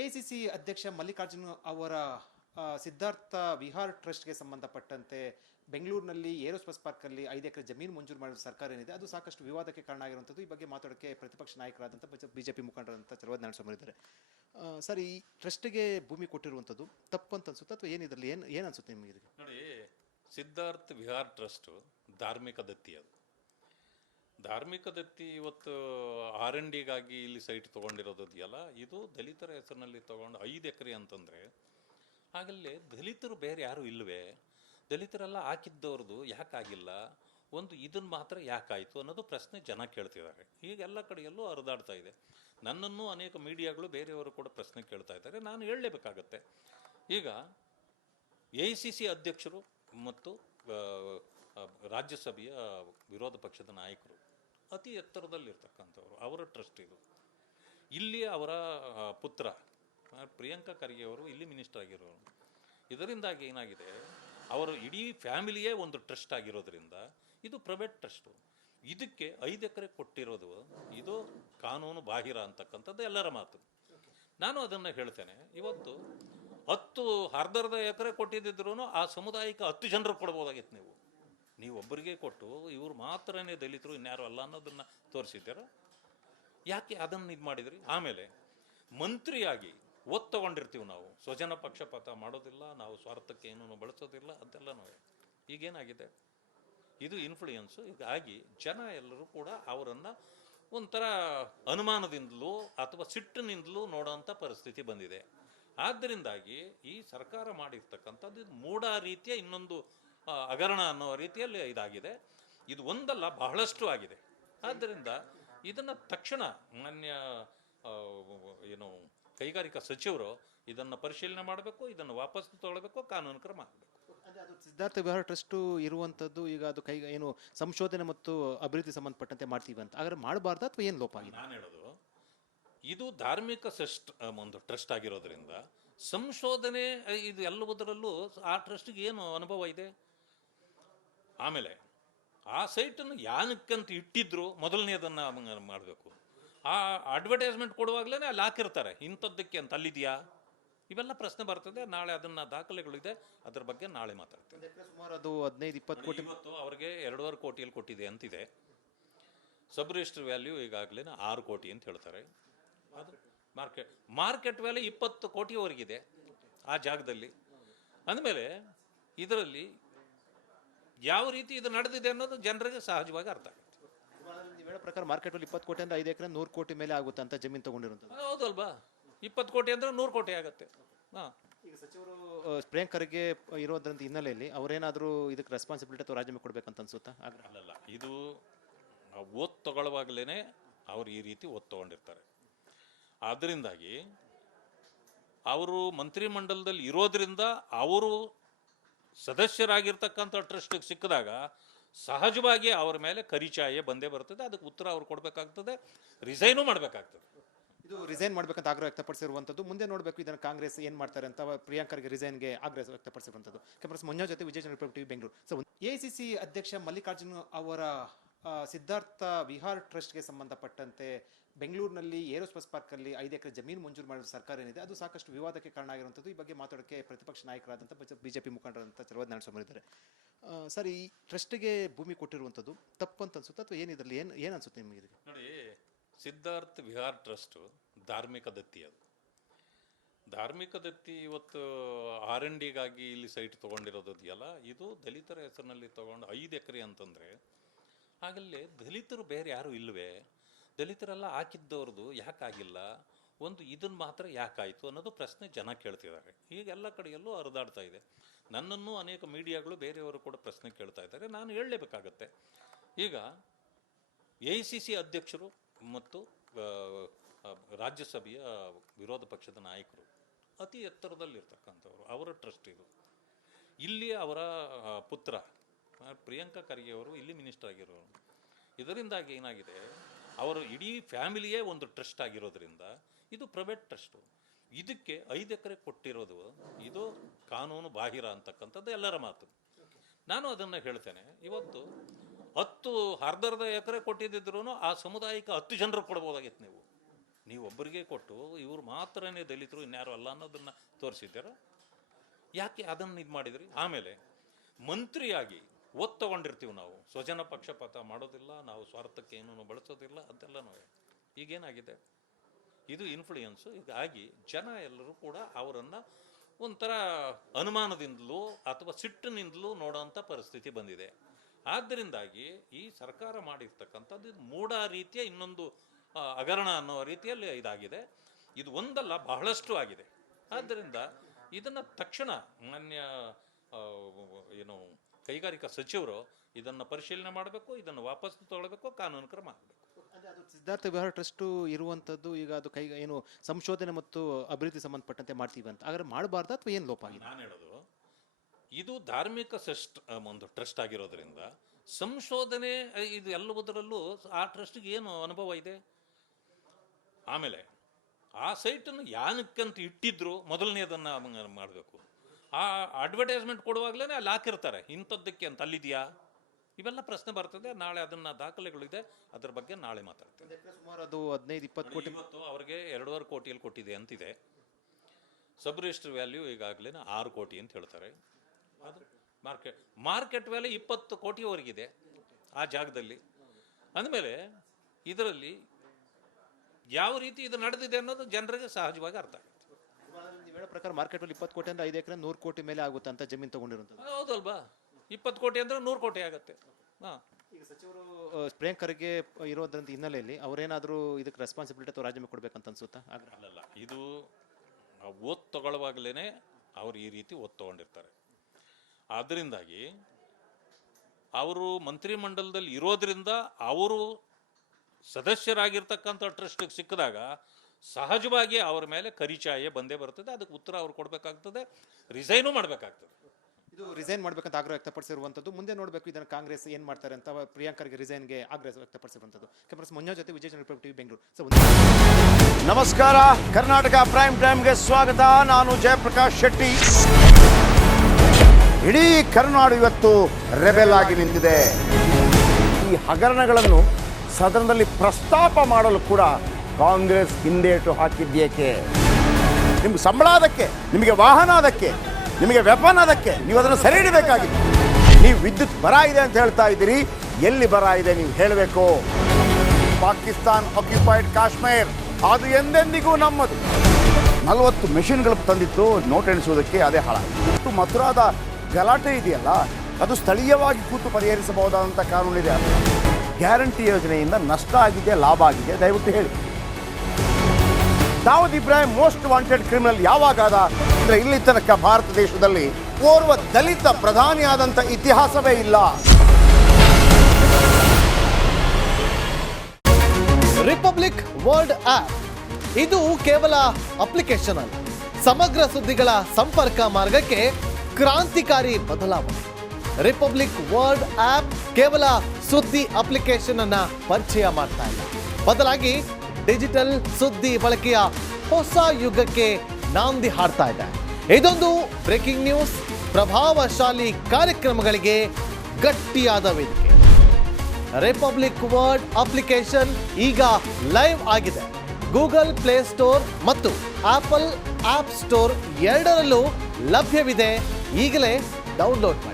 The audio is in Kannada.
ಎಐಸಿಸಿ ಅಧ್ಯಕ್ಷ ಮಲ್ಲಿಕಾರ್ಜುನ್ ಅವರ ಸಿದ್ಧಾರ್ಥ ವಿಹಾರ್ ಟ್ರಸ್ಟ್ಗೆ ಸಂಬಂಧಪಟ್ಟಂತೆ ಬೆಂಗಳೂರಿನಲ್ಲಿ ಏರೋಸ್ಪೇಸ್ ಪಾರ್ಕಲ್ಲಿ 5 ಎಕರೆ ಜಮೀನು ಮಂಜೂರು ಮಾಡಿದ ಸರ್ಕಾರ ಏನಿದೆ ಅದು ಸಾಕಷ್ಟು ವಿವಾದಕ್ಕೆ ಕಾರಣ ಆಗಿರುವಂಥದ್ದು. ಈ ಬಗ್ಗೆ ಮಾತಾಡೋಕ್ಕೆ ಪ್ರತಿಪಕ್ಷ ನಾಯಕರಾದಂಥ ಬಿಜೆಪಿ ಮುಖಂಡರಾದಂಥ ಚಲವಾದಿ ನಾರಾಯಣಸ್ವಾಮಿ ಇದ್ದಾರೆ. ಸರ್, ಈ ಟ್ರಸ್ಟ್ಗೆ ಭೂಮಿ ಕೊಟ್ಟಿರುವಂಥದ್ದು ತಪ್ಪಂತ ಅನ್ಸುತ್ತೆ ಅಥವಾ ಏನಿದ್ರಲ್ಲಿ ಏನು ಅನ್ಸುತ್ತೆ ನಿಮಗೆ? ನೋಡಿ, ಸಿದ್ಧಾರ್ಥ ವಿಹಾರ್ ಟ್ರಸ್ಟ್ ಧಾರ್ಮಿಕ ದತ್ತಿ. ಅದು ಧಾರ್ಮಿಕ ದತ್ತಿ ಇವತ್ತು R&Dಗಾಗಿ ಇಲ್ಲಿ ಸೈಟ್ ತೊಗೊಂಡಿರೋದಿದೆಯಲ್ಲ, ಇದು ದಲಿತರ ಹೆಸರಿನಲ್ಲಿ ತೊಗೊಂಡು 5 ಎಕರೆ ಅಂತಂದರೆ ಆಗಲ್ಲೇ ದಲಿತರು ಬೇರೆ ಯಾರೂ ಇಲ್ಲವೇ? ದಲಿತರೆಲ್ಲ ಹಾಕಿದ್ದವ್ರದ್ದು ಯಾಕಾಗಿಲ್ಲ? ಒಂದು ಇದನ್ನು ಮಾತ್ರ ಯಾಕಾಯಿತು ಅನ್ನೋದು ಪ್ರಶ್ನೆ ಜನ ಕೇಳ್ತಿದ್ದಾರೆ. ಈಗ ಎಲ್ಲ ಕಡೆಯಲ್ಲೂ ಹರಿದಾಡ್ತಾ ಇದೆ. ನನ್ನನ್ನು ಅನೇಕ ಮೀಡಿಯಾಗಳು ಬೇರೆಯವರು ಕೂಡ ಪ್ರಶ್ನೆ ಕೇಳ್ತಾ ಇದ್ದಾರೆ. ನಾನು ಹೇಳಲೇಬೇಕಾಗತ್ತೆ. ಈಗ AICC ಅಧ್ಯಕ್ಷರು ಮತ್ತು ರಾಜ್ಯಸಭೆಯ ವಿರೋಧ ಪಕ್ಷದ ನಾಯಕರು ಅತಿ ಎತ್ತರದಲ್ಲಿರ್ತಕ್ಕಂಥವ್ರು, ಅವರ ಟ್ರಸ್ಟ್ ಇದು. ಇಲ್ಲಿ ಅವರ ಪುತ್ರ ಪ್ರಿಯಾಂಕಾ ಖರ್ಗೆ ಅವರು ಇಲ್ಲಿ ಮಿನಿಸ್ಟರ್ ಆಗಿರೋರು. ಇದರಿಂದಾಗಿ ಏನಾಗಿದೆ, ಅವರು ಇಡೀ ಫ್ಯಾಮಿಲಿಯೇ ಒಂದು ಟ್ರಸ್ಟ್ ಆಗಿರೋದ್ರಿಂದ ಇದು ಪ್ರೈವೇಟ್ ಟ್ರಸ್ಟು. ಇದಕ್ಕೆ 5 ಎಕರೆ ಕೊಟ್ಟಿರೋದು ಇದು ಕಾನೂನು ಬಾಹಿರ ಅಂತಕ್ಕಂಥದ್ದು ಎಲ್ಲರ ಮಾತು. ನಾನು ಅದನ್ನು ಹೇಳ್ತೇನೆ. ಇವತ್ತು ಅರ್ಧ ಎಕರೆ ಕೊಟ್ಟಿದ್ದಿದ್ರು ಆ ಸಮುದಾಯಕ್ಕೆ 10 ಜನರು ಕೊಡ್ಬೋದಾಗಿತ್ತು. ನೀವು ಒಬ್ಬರಿಗೆ ಕೊಟ್ಟು ಇವರು ಮಾತ್ರನೇ ದಲಿತರು, ಇನ್ಯಾರು ಅಲ್ಲ ಅನ್ನೋದನ್ನು ತೋರಿಸಿದ್ದೀರ. ಯಾಕೆ ಅದನ್ನು ಇದು ಮಾಡಿದ್ರಿ? ಆಮೇಲೆ ಮಂತ್ರಿಯಾಗಿ ಒತ್ತು ತಗೊಂಡಿರ್ತೀವಿ ನಾವು. ಸ್ವಜನ ಪಕ್ಷಪಾತ ಮಾಡೋದಿಲ್ಲ, ನಾವು ಸ್ವಾರ್ಥಕ್ಕೆ ಏನೂ ಬಳಸೋದಿಲ್ಲ, ಅದೆಲ್ಲನೂ. ಈಗೇನಾಗಿದೆ, ಇದು ಇನ್ಫ್ಲೂಯೆನ್ಸು. ಹೀಗಾಗಿ ಜನ ಎಲ್ಲರೂ ಕೂಡ ಅವರನ್ನು ಒಂಥರ ಅನುಮಾನದಿಂದಲೂ ಅಥವಾ ಸಿಟ್ಟಿನಿಂದಲೂ ನೋಡೋಂಥ ಪರಿಸ್ಥಿತಿ ಬಂದಿದೆ. ಆದ್ದರಿಂದಾಗಿ ಈ ಸರ್ಕಾರ ಮಾಡಿರ್ತಕ್ಕಂಥದ್ದು ಇದು ಮೂಢ ರೀತಿಯ ಇನ್ನೊಂದು ಹಗರಣ ಅನ್ನೋ ರೀತಿಯಲ್ಲಿ ಇದಾಗಿದೆ. ಇದು ಒಂದಲ್ಲ, ಬಹಳಷ್ಟು ಆಗಿದೆ. ಆದ್ದರಿಂದ ಇದನ್ನು ತಕ್ಷಣ ಮಾನ್ಯ ಕೈಗಾರಿಕಾ ಸಚಿವರು ಇದನ್ನು ಪರಿಶೀಲನೆ ಮಾಡಬೇಕು, ಇದನ್ನು ವಾಪಸ್ ತಗೊಳ್ಬೇಕು, ಕಾನೂನು ಕ್ರಮ ಆಗಬೇಕು. ಅದು ಸಿದ್ಧಾರ್ಥ ವಿಹಾರ ಟ್ರಸ್ಟ್ ಇರುವಂಥದ್ದು ಈಗ ಅದು ಸಂಶೋಧನೆ ಮತ್ತು ಅಭಿವೃದ್ಧಿ ಸಂಬಂಧಪಟ್ಟಂತೆ ಮಾಡ್ತೀವಿ ಅಂತ, ಹಾಗಾದ್ರೆ ಮಾಡಬಾರ್ದು ಅಥವಾ ಏನು ಲೋಪ ಆಗಿದೆ? ನಾನು ಹೇಳೋದು, ಇದು ಧಾರ್ಮಿಕ ಒಂದು ಟ್ರಸ್ಟ್ ಆಗಿರೋದ್ರಿಂದ ಸಂಶೋಧನೆ ಇದು ಎಲ್ಲವುದರಲ್ಲೂ ಆ ಟ್ರಸ್ಟ್ಗೆ ಏನು ಅನುಭವ ಇದೆ? ಆಮೇಲೆ ಆ ಸೈಟನ್ನು ಯಾನಕ್ಕಂತ ಇಟ್ಟಿದ್ರು ಮೊದಲನೇದನ್ನು ಮಾಡಬೇಕು. ಆ ಅಡ್ವರ್ಟೈಸ್ಮೆಂಟ್ ಕೊಡುವಾಗಲೇ ಅಲ್ಲಿ ಹಾಕಿರ್ತಾರೆ ಇಂಥದ್ದಕ್ಕೆ ಅಂತ, ಅಲ್ಲಿದೆಯಾ? ಇವೆಲ್ಲ ಪ್ರಶ್ನೆ ಬರ್ತದೆ. ನಾಳೆ ಅದನ್ನು ದಾಖಲೆಗಳಿದೆ, ಅದ್ರ ಬಗ್ಗೆ ನಾಳೆ ಮಾತಾಡ್ತೇವೆ. ಸುಮಾರು ಅದು 15-20 ಕೋಟಿ. ಇವತ್ತು ಅವ್ರಿಗೆ 2.5 ಕೋಟಿಯಲ್ಲಿ ಕೊಟ್ಟಿದೆ ಅಂತಿದೆ. ಸಬ್ ರಿಜಿಸ್ಟರ್ ವ್ಯಾಲ್ಯೂ ಈಗಾಗಲೇ 6 ಕೋಟಿ ಅಂತ ಹೇಳ್ತಾರೆ. ಅದು ಮಾರ್ಕೆಟ್ ವ್ಯಾಲ್ಯೂ 20 ಕೋಟಿವರೆಗಿದೆ ಆ ಜಾಗದಲ್ಲಿ. ಅಂದಮೇಲೆ ಇದರಲ್ಲಿ ಯಾವ ರೀತಿ ಇದು ನಡೆದಿದೆ ಅನ್ನೋದು ಜನರಿಗೆ ಸಹಜವಾಗಿ ಅರ್ಥ ಆಗುತ್ತೆ. ನೀವು ಹೇಳೋ ಪ್ರಕಾರ ಮಾರ್ಕೆಟ್ ಅಲ್ಲಿ 20 ಕೋಟಿ ಅಂದ್ರೆ 5 ಎಕರೆ 100 ಕೋಟಿ ಮೇಲೆ ಆಗುತ್ತೆ ಅಂತ ಜಮೀನು ತಗೊಂಡಿರುವಂಥದ್ದು. ಹೌದಲ್ವಾ? 20 ಕೋಟಿ ಅಂದ್ರೆ 100 ಕೋಟಿ ಆಗುತ್ತೆ. ಈಗ ಸಚಿವರು ಪ್ರಿಯಾಂಕ್ ಖರ್ಗೆ ಇರೋದ್ರಂತ ಹಿನ್ನೆಲೆಯಲ್ಲಿ ಅವರೇನಾದರೂ ಇದಕ್ಕೆ ರೆಸ್ಪಾನ್ಸಿಬಿಲಿಟಿ ಅಥವಾ ರಾಜೀನಾಮೆ ಕೊಡ್ಬೇಕಂತ ಅನ್ಸುತ್ತಾ? ಅಲ್ಲಲ್ಲ, ಇದು ಒತ್ತು ತಗೊಳ್ಳುವಾಗಲೇ ಅವ್ರು ಈ ರೀತಿ ಒತ್ತು ತಗೊಂಡಿರ್ತಾರೆ. ಆದ್ದರಿಂದಾಗಿ ಅವರು ಮಂತ್ರಿಮಂಡಲದಲ್ಲಿ ಇರೋದ್ರಿಂದ ಅವರು ಸದಸ್ಯರಾಗಿರ್ತಕ್ಕಂಥ ಟ್ರಸ್ಟಿಗೆ ಸಿಕ್ಕಿದಾಗ ಸಹಜವಾಗಿ ಅವ್ರ ಮೇಲೆ ಕರಿಚಾಯೆ ಬಂದೇ ಬರ್ತದೆ. ಅದಕ್ಕೆ ಉತ್ತರ ಅವ್ರು ಕೊಡಬೇಕಾಗ್ತದೆ, ರಿಸೈನು ಮಾಡಬೇಕಾಗ್ತದೆ. ಇದು ರಿಸೈನ್ ಮಾಡ್ಬೇಕಂತ ಆಗ್ರಹ ವ್ಯಕ್ತಪಡಿಸಿರುವಂಥದ್ದು. ಮುಂದೆ ನೋಡಬೇಕು ಇದನ್ನು ಕಾಂಗ್ರೆಸ್ ಏನು ಮಾಡ್ತಾರೆ ಅಂತ. ಪ್ರಿಯಾಂಕ್ ಖರ್ಗೆ ರಿಸೈನ್ಗೆ ಆಗ್ರಹ ವ್ಯಕ್ತಪಡಿಸಿರುವಂಥದ್ದು. ಕ್ಯಾಮರಾಸ್ ಮಂಜು ಜೊತೆ Vijay TV Bengaluru. So AICC ಅಧ್ಯಕ್ಷ ಮಲ್ಲಿಕಾರ್ಜುನ್ ಅವರ ಸಿದ್ಧಾರ್ಥ ವಿಹಾರ್ ಟ್ರಸ್ಟ್ಗೆ ಸಂಬಂಧಪಟ್ಟಂತೆ ಬೆಂಗಳೂರಿನಲ್ಲಿ ಏರೋಸ್ಪೇಸ್ ಪಾರ್ಕಲ್ಲಿ 5 ಎಕರೆ ಜಮೀನು ಮಂಜೂರು ಮಾಡಿದ ಸರ್ಕಾರ ಏನಿದೆ ಅದು ಸಾಕಷ್ಟು ವಿವಾದಕ್ಕೆ ಕಾರಣ ಆಗಿರುವಂಥದ್ದು. ಈ ಬಗ್ಗೆ ಮಾತಾಡೋಕ್ಕೆ ಪ್ರತಿಪಕ್ಷ ನಾಯಕರಾದಂಥ ಬಿಜೆಪಿ ಮುಖಂಡರಾದಂಥ ಚಲವಾದಿ ನಾರಾಯಣಸ್ವಾಮಿ ಇದ್ದಾರೆ. ಸರ್, ಈ ಟ್ರಸ್ಟ್ಗೆ ಭೂಮಿ ಕೊಟ್ಟಿರುವಂಥದ್ದು ತಪ್ಪಂತ ಅನ್ಸುತ್ತೆ ಅಥವಾ ಏನಿದ್ರಲ್ಲಿ ಏನು ಅನ್ಸುತ್ತೆ ನಿಮಗೆ? ನೋಡಿ, ಸಿದ್ಧಾರ್ಥ ವಿಹಾರ್ ಟ್ರಸ್ಟ್ ಧಾರ್ಮಿಕ ದತ್ತಿ. ಅದು ಧಾರ್ಮಿಕ ದತ್ತಿ. ಇವತ್ತು R&Dಗಾಗಿ ಇಲ್ಲಿ ಸೈಟ್ ತೊಗೊಂಡಿರೋದಿದೆಯಲ್ಲ, ಇದು ದಲಿತರ ಹೆಸರಿನಲ್ಲಿ ತೊಗೊಂಡು 5 ಎಕರೆ ಅಂತಂದರೆ ಆಗಲ್ಲೇ ದಲಿತರು ಬೇರೆ ಯಾರೂ ಇಲ್ಲವೇ? ದಲಿತರೆಲ್ಲ ಹಾಕಿದ್ದವ್ರದ್ದು ಯಾಕಾಗಿಲ್ಲ? ಒಂದು ಇದನ್ನು ಮಾತ್ರ ಯಾಕಾಯಿತು ಅನ್ನೋದು ಪ್ರಶ್ನೆ ಜನ ಕೇಳ್ತಿದ್ದಾರೆ. ಈಗ ಎಲ್ಲ ಕಡೆಯಲ್ಲೂ ಹರಿದಾಡ್ತಾ ಇದೆ. ನನ್ನನ್ನು ಅನೇಕ ಮೀಡಿಯಾಗಳು ಬೇರೆಯವರು ಕೂಡ ಪ್ರಶ್ನೆ ಕೇಳ್ತಾ ಇದ್ದಾರೆ. ನಾನು ಹೇಳಲೇಬೇಕಾಗತ್ತೆ. ಈಗ AICC ಅಧ್ಯಕ್ಷರು ಮತ್ತು ರಾಜ್ಯಸಭೆಯ ವಿರೋಧ ಪಕ್ಷದ ನಾಯಕರು ಅತಿ ಎತ್ತರದಲ್ಲಿರ್ತಕ್ಕಂಥವ್ರು, ಅವರ ಟ್ರಸ್ಟ್ ಇದು. ಇಲ್ಲಿ ಅವರ ಪುತ್ರ ಪ್ರಿಯಾಂಕಾ ಖರ್ಗೆ ಅವರು ಇಲ್ಲಿ ಮಿನಿಸ್ಟರ್ ಆಗಿರೋರು. ಇದರಿಂದಾಗಿ ಏನಾಗಿದೆ, ಅವರು ಇಡೀ ಫ್ಯಾಮಿಲಿಯೇ ಒಂದು ಟ್ರಸ್ಟ್ ಆಗಿರೋದ್ರಿಂದ ಇದು ಪ್ರೈವೇಟ್ ಟ್ರಸ್ಟು. ಇದಕ್ಕೆ 5 ಎಕರೆ ಕೊಟ್ಟಿರೋದು ಇದು ಕಾನೂನು ಬಾಹಿರ ಅಂತಕ್ಕಂಥದ್ದು ಎಲ್ಲರ ಮಾತು. ನಾನು ಅದನ್ನು ಹೇಳ್ತೇನೆ. ಇವತ್ತು ಅರ್ಧ ಎಕರೆ ಕೊಟ್ಟಿದ್ದಿದ್ರು ಆ ಸಮುದಾಯಕ್ಕೆ 10 ಜನರು ಕೊಡ್ಬೋದಾಗಿತ್ತು. ನೀವು ಒಬ್ಬರಿಗೆ ಕೊಟ್ಟು ಇವರು ಮಾತ್ರನೇ ದಲಿತರು ಇನ್ಯಾರು ಅಲ್ಲ ಅನ್ನೋದನ್ನು ತೋರಿಸಿದ್ದೀರ. ಯಾಕೆ ಅದನ್ನು ಇದು ಮಾಡಿದ್ರಿ? ಆಮೇಲೆ ಮಂತ್ರಿಯಾಗಿ ಒತ್ತು ತಗೊಂಡಿರ್ತೀವಿ ನಾವು, ಸ್ವಜನ ಪಕ್ಷಪಾತ ಮಾಡೋದಿಲ್ಲ, ನಾವು ಸ್ವಾರ್ಥಕ್ಕೆ ಏನೂ ಬಳಸೋದಿಲ್ಲ ಅಂತೆಲ್ಲನೂ. ಈಗೇನಾಗಿದೆ? ಇದು ಇನ್ಫ್ಲೂಯೆನ್ಸು. ಹೀಗಾಗಿ ಜನ ಎಲ್ಲರೂ ಕೂಡ ಅವರನ್ನು ಒಂಥರ ಅನುಮಾನದಿಂದಲೂ ಅಥವಾ ಸಿಟ್ಟಿನಿಂದಲೂ ನೋಡೋಂಥ ಪರಿಸ್ಥಿತಿ ಬಂದಿದೆ. ಆದ್ದರಿಂದಾಗಿ ಈ ಸರ್ಕಾರ ಮಾಡಿರ್ತಕ್ಕಂಥದ್ದು ಇದು ಮೂಢ ರೀತಿಯ ಇನ್ನೊಂದು ಹಗರಣ ಅನ್ನೋ ರೀತಿಯಲ್ಲಿ ಇದಾಗಿದೆ. ಇದು ಒಂದಲ್ಲ, ಬಹಳಷ್ಟು ಆಗಿದೆ. ಆದ್ದರಿಂದ ಇದನ್ನು ತಕ್ಷಣ ಮಾನ್ಯ ಏನು ಕೈಗಾರಿಕಾ ಸಚಿವರು ಇದನ್ನು ಪರಿಶೀಲನೆ ಮಾಡಬೇಕು, ಇದನ್ನು ವಾಪಸ್ ತಗೊಳ್ಬೇಕು, ಕಾನೂನು ಕ್ರಮ ಆಗಬೇಕು. ಅದು ಸಿದ್ಧಾರ್ಥ ವಿಹಾರ ಟ್ರಸ್ಟ್ ಇರುವಂಥದ್ದು ಈಗ ಅದು ಏನು ಸಂಶೋಧನೆ ಮತ್ತು ಅಭಿವೃದ್ಧಿ ಸಂಬಂಧಪಟ್ಟಂತೆ ಮಾಡ್ತೀವಿ ಅಂತ, ಹಾಗಾದ್ರೆ ಮಾಡಬಾರ್ದು ಅಥವಾ ಏನು ಲೋಪ ಆಗಿದೆ? ನಾನು ಹೇಳೋದು, ಇದು ಧಾರ್ಮಿಕ ಒಂದು ಟ್ರಸ್ಟ್ ಆಗಿರೋದ್ರಿಂದ ಸಂಶೋಧನೆ ಇದು ಎಲ್ಲದರಲ್ಲೂ ಆ ಟ್ರಸ್ಟ್ಗೆ ಏನು ಅನುಭವ ಇದೆ? ಆಮೇಲೆ ಆ ಸೈಟನ್ನು ಯಾನಕ್ಕಂತ ಇಟ್ಟಿದ್ರು ಮೊದಲನೇದನ್ನು ಮಾಡಬೇಕು. ಆ ಅಡ್ವರ್ಟೈಸ್ಮೆಂಟ್ ಕೊಡುವಾಗಲೇ ಅಲ್ಲಿ ಹಾಕಿರ್ತಾರೆ ಇಂಥದ್ದಕ್ಕೆ ಅಂತ, ಅಲ್ಲಿದೆಯಾ? ಇವೆಲ್ಲ ಪ್ರಶ್ನೆ ಬರ್ತದೆ. ನಾಳೆ ಅದನ್ನ ದಾಖಲೆಗಳಿದೆ, ಅದ್ರ ಬಗ್ಗೆ ನಾಳೆ ಮಾತಾಡ್ತೇವೆ. ಸುಮಾರು ಅದು 15-20 ಕೋಟಿ. ಇವತ್ತು ಅವ್ರಿಗೆ 2.5 ಕೋಟಿಯಲ್ಲಿ ಕೊಟ್ಟಿದೆ ಅಂತಿದೆ. ಸಬ್ ರಿಜಿಸ್ಟರ್ ವ್ಯಾಲ್ಯೂ ಈಗಾಗಲೇ 6 ಕೋಟಿ ಅಂತ ಹೇಳ್ತಾರೆ. ಅದು ಮಾರ್ಕೆಟ್ ವ್ಯಾಲ್ಯೂ 20 ಕೋಟಿವರೆಗಿದೆ ಆ ಜಾಗದಲ್ಲಿ. ಅಂದಮೇಲೆ ಇದರಲ್ಲಿ ಯಾವ ರೀತಿ ಇದು ನಡೆದಿದೆ ಅನ್ನೋದು ಜನರಿಗೆ ಸಹಜವಾಗಿ ಅರ್ಥ ಆಗುತ್ತೆ. ನೀವು ಹೇಳೋ ಪ್ರಕಾರ ಮಾರ್ಕೆಟಲ್ಲಿ 20 ಕೋಟಿ ಅಂದ್ರೆ 5 ಎಕರೆ 100 ಕೋಟಿ ಮೇಲೆ ಆಗುತ್ತೆ ಅಂತ ಜಮೀನು ತಗೊಂಡಿರುವಂಥದ್ದು. ಹೌದಲ್ವಾ? 20 ಕೋಟಿ ಅಂದ್ರೆ 100 ಕೋಟಿ ಆಗುತ್ತೆ. ಈಗ ಸಚಿವರು ಪ್ರಿಯಾಂಕ್ ಖರ್ಗೆ ಇರೋದ್ರಿಂದ ಹಿನ್ನೆಲೆಯಲ್ಲಿ ಅವರೇನಾದರೂ ಇದಕ್ಕೆ ರೆಸ್ಪಾನ್ಸಿಬಿಲಿಟಿ ಅಥವಾ ರಾಜೀನಾಮೆ ಕೊಡ್ಬೇಕಂತ ಅನ್ಸುತ್ತಾ? ಅಲ್ಲಲ್ಲ, ಇದು ಒತ್ತು ತಗೊಳ್ಳುವಾಗಲೇ ಅವ್ರು ಈ ರೀತಿ ಒತ್ತು ತಗೊಂಡಿರ್ತಾರೆ. ಆದ್ದರಿಂದಾಗಿ ಅವರು ಮಂತ್ರಿಮಂಡಲದಲ್ಲಿ ಇರೋದ್ರಿಂದ ಅವರು ಸದಸ್ಯರಾಗಿರ್ತಕ್ಕಂಥ ಟ್ರಸ್ಟಿಗೆ ಸಿಕ್ಕಿದಾಗ ಸಹಜವಾಗಿ ಅವರ ಮೇಲೆ ಕರಿಚಾಯೆ ಬಂದೇ ಬರ್ತದೆ. ಅದಕ್ಕೆ ಉತ್ತರ ಅವ್ರು ಕೊಡಬೇಕಾಗ್ತದೆ, ರಿಸೈನು ಮಾಡಬೇಕಾಗ್ತದೆ. ಇದು ರಿಸೈನ್ ಮಾಡ್ಬೇಕಂತ ಆಗ್ರಹ ವ್ಯಕ್ತಪಡಿಸಿರುವಂಥದ್ದು. ಮುಂದೆ ನೋಡಬೇಕು ಇದನ್ನು ಕಾಂಗ್ರೆಸ್ ಏನು ಮಾಡ್ತಾರೆ ಅಂತ. ಪ್ರಿಯಾಂಕ್ ಖರ್ಗೆ ರಿಸೈನ್ಗೆ ಆಗ್ರಹ ವ್ಯಕ್ತಪಡಿಸಿರುವಂಥದ್ದು. ಕ್ಯಾಮರಾಸ್ ಮಂಜು ಜೊತೆ ವಿಜಯ ಟಿವಿ ಬೆಂಗಳೂರು. ನಮಸ್ಕಾರ, ಕರ್ನಾಟಕ ಪ್ರೈಮ್ ಟೈಮ್ಗೆ ಸ್ವಾಗತ. ನಾನು ಜಯಪ್ರಕಾಶ್ ಶೆಟ್ಟಿ. ಇಡೀ ಕರ್ನಾಡು ಇವತ್ತು ರೆಬೆಲ್ ಆಗಿ ನಿಂತಿದೆ. ಈ ಹಗರಣಗಳನ್ನು ಸದನದಲ್ಲಿ ಪ್ರಸ್ತಾಪ ಮಾಡಲು ಕೂಡ ಕಾಂಗ್ರೆಸ್ ಹಿಂದೇಟು ಹಾಕಿದ್ದೇಕೆ? ನಿಮ್ಗೆ ಸಂಬಳ ಅದಕ್ಕೆ, ನಿಮಗೆ ವಾಹನ ಅದಕ್ಕೆ, ನಿಮಗೆ ವೆಪನ್ ಅದಕ್ಕೆ, ನೀವು ಅದನ್ನು ಸೆರೆ ಹಿಡಬೇಕಾಗಿತ್ತು. ನೀವು ವಿದ್ಯುತ್ ಬರ ಇದೆ ಅಂತ ಹೇಳ್ತಾ ಇದ್ದೀರಿ, ಎಲ್ಲಿ ಬರ ಇದೆ ನೀವು ಹೇಳಬೇಕು. ಪಾಕಿಸ್ತಾನ್ ಆಕ್ಯುಪೈಡ್ ಕಾಶ್ಮೀರ್ ಅದು ಎಂದೆಂದಿಗೂ ನಮ್ಮದು. 40 ಮೆಷಿನ್ಗಳು ತಂದಿತ್ತು ನೋಟ್ ಎಣಿಸುವುದಕ್ಕೆ, ಅದೇ ಹಾಳಾಗಿದೆ. ಮಥುರಾದ ಗಲಾಟೆ ಇದೆಯಲ್ಲ, ಅದು ಸ್ಥಳೀಯವಾಗಿ ಕೂತು ಪರಿಹರಿಸಬಹುದಾದಂಥ ಕಾನೂನಿದೆ. ಗ್ಯಾರಂಟಿ ಯೋಜನೆಯಿಂದ ನಷ್ಟ ಆಗಿದೆ, ಲಾಭ ಆಗಿದೆ, ದಯವಿಟ್ಟು ಹೇಳಿ. Dawood Ibrahim most wanted criminal ಯಾವಾಗಾದ ಅಂದರೆ ಇಲ್ಲಿ ತನಕ ಭಾರತ ದೇಶದಲ್ಲಿ ಓರ್ವ ದಲಿತ ಪ್ರಧಾನಿಯಾದಂಥ ಇತಿಹಾಸವೇ ಇಲ್ಲ. ರಿಪಬ್ಲಿಕ್ ವರ್ಲ್ಡ್ ಆಪ್ ಇದು ಕೇವಲ ಅಪ್ಲಿಕೇಶನ್ ಅಲ್ಲ, ಸಮಗ್ರ ಸುದ್ದಿಗಳ ಸಂಪರ್ಕ ಮಾರ್ಗಕ್ಕೆ ಕ್ರಾಂತಿಕಾರಿ ಬದಲಾವಣೆ. ರಿಪಬ್ಲಿಕ್ ವರ್ಲ್ಡ್ ಆಪ್ ಕೇವಲ ಸುದ್ದಿ ಅಪ್ಲಿಕೇಶನ್ ಅನ್ನ ಪರಿಚಯ ಮಾಡ್ತಾ ಇಲ್ಲ, ಬದಲಾಗಿ ಡಿಜಿಟಲ್ ಸುದ್ದಿ ಬಳಕೆಯ ಹೊಸ ಯುಗಕ್ಕೆ ನಾಂದಿ ಹಾಡ್ತಾ ಇದೆ. ಇದೊಂದು ಬ್ರೇಕಿಂಗ್ ನ್ಯೂಸ್, ಪ್ರಭಾವಶಾಲಿ ಕಾರ್ಯಕ್ರಮಗಳಿಗೆ ಗಟ್ಟಿಯಾದ ವೇದಿಕೆ. ರಿಪಬ್ಲಿಕ್ ವರ್ಲ್ಡ್ ಅಪ್ಲಿಕೇಶನ್ ಈಗ ಲೈವ್ ಆಗಿದೆ. ಗೂಗಲ್ ಪ್ಲೇ ಸ್ಟೋರ್ ಮತ್ತು ಆಪಲ್ ಆಪ್ ಸ್ಟೋರ್ ಎರಡರಲ್ಲೂ ಲಭ್ಯವಿದೆ. ಈಗಲೇ ಡೌನ್ಲೋಡ್ ಮಾಡಿ.